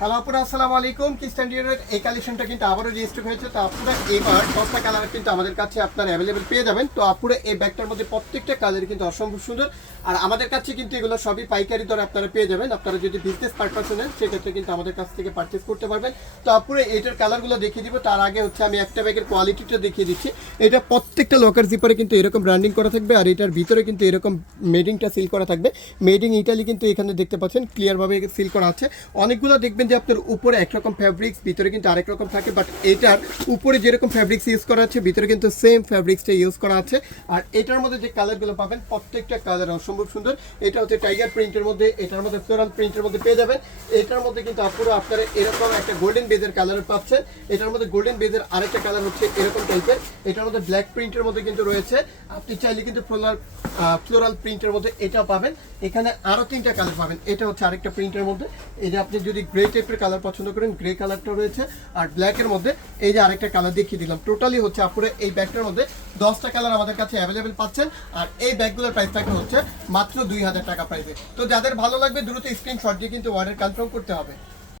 Hello আপুরা আসসালামু আলাইকুম। কিস্টান ডিওরের এই কালেকশনটা কিন্তু আবারও রেজিস্টার হয়েছে। তো আপুরা এবার দশটা কালার কিন্তু আমাদের কাছে আপনার অ্যাভেলেবেল পেয়ে যাবেন। তো আপুরা এই ব্যাগটার মধ্যে প্রত্যেকটা কালার কিন্তু অসম্ভব সুন্দর। আর আমাদের কাছে কিন্তু এগুলো সবই পাইকারি দরে আপনারা পেয়ে যাবেন। আপনারা যদি বিজনেস পারপাসে নেন, সেক্ষেত্রে কিন্তু আমাদের কাছ থেকে পারচেস করতে পারবেন। তো আপুরা এটার কালারগুলো দেখিয়ে দিব। তার আগে হচ্ছে আমি একটা ব্যাগের কোয়ালিটিটা দেখিয়ে দিচ্ছি। এটা প্রত্যেকটা লকার জিপারে কিন্তু এরকম ব্র্যান্ডিং করা থাকবে। আর এটার ভিতরে কিন্তু এরকম মেডিংটা সিল করা থাকবে। মেডিং ইটালি কিন্তু এখানে দেখতে পাচ্ছেন ক্লিয়ারভাবে সিল করা আছে। অনেকগুলো দেখবেন যে আপনার উপরে একরকম ফ্যাব্রিক্স ভিতরে কিন্তু আরেক রকম থাকে বাট এটার উপরে যেরকম ফ্যাব্রিক্স ইউজ করা আছে, ভিতরে কিন্তু সেম ফ্যাব্রিক্সটা ইউজ করা আছে। আর এটার মধ্যে যে কালারগুলো পাবেন, প্রত্যেকটা কালার অসম্ভব সুন্দর। এটা হচ্ছে টাইগার প্রিন্টের মধ্যে, এটার মধ্যে ফ্লোরাল প্রিন্টের মধ্যে পেয়ে যাবেন। এটার মধ্যে কিন্তু পুরো আপনারা এরকম একটা গোল্ডেন বেজের কালার পাচ্ছেন। এটার মধ্যে গোল্ডেন বেজের আরেকটা কালার হচ্ছে এরকম টাইপের এটার মধ্যে ব্ল্যাক প্রিন্টের মধ্যে কিন্তু রয়েছে। আপনি চাইলে কিন্তু ফ্লোরাল ফ্লোরাল প্রিন্টের মধ্যে এটা পাবেন। এখানে আরও তিনটা কালার পাবেন। এটা হচ্ছে আরেকটা প্রিন্টের মধ্যে। এই যে আপনি যদি গ্রে টাইপের কালার পছন্দ করেন গ্রে কালারটা রয়েছে, আর ব্ল্যাকের মধ্যে এই যে আরেকটা কালার দেখিয়ে দিলাম। টোটালি হচ্ছে আপুরে এই ব্যাগটার মধ্যে দশটা কালার আমাদের কাছে অ্যাভেলেবেল পাচ্ছেন, আর এই ব্যাগগুলোর প্রাইস থাকে হচ্ছে মাত্র দুই হাজার টাকা প্রাইসে তো যাদের ভালো লাগবে, দ্রুত স্ক্রিনশট দিয়ে কিন্তু অর্ডার কনফার্ম করতে হবে।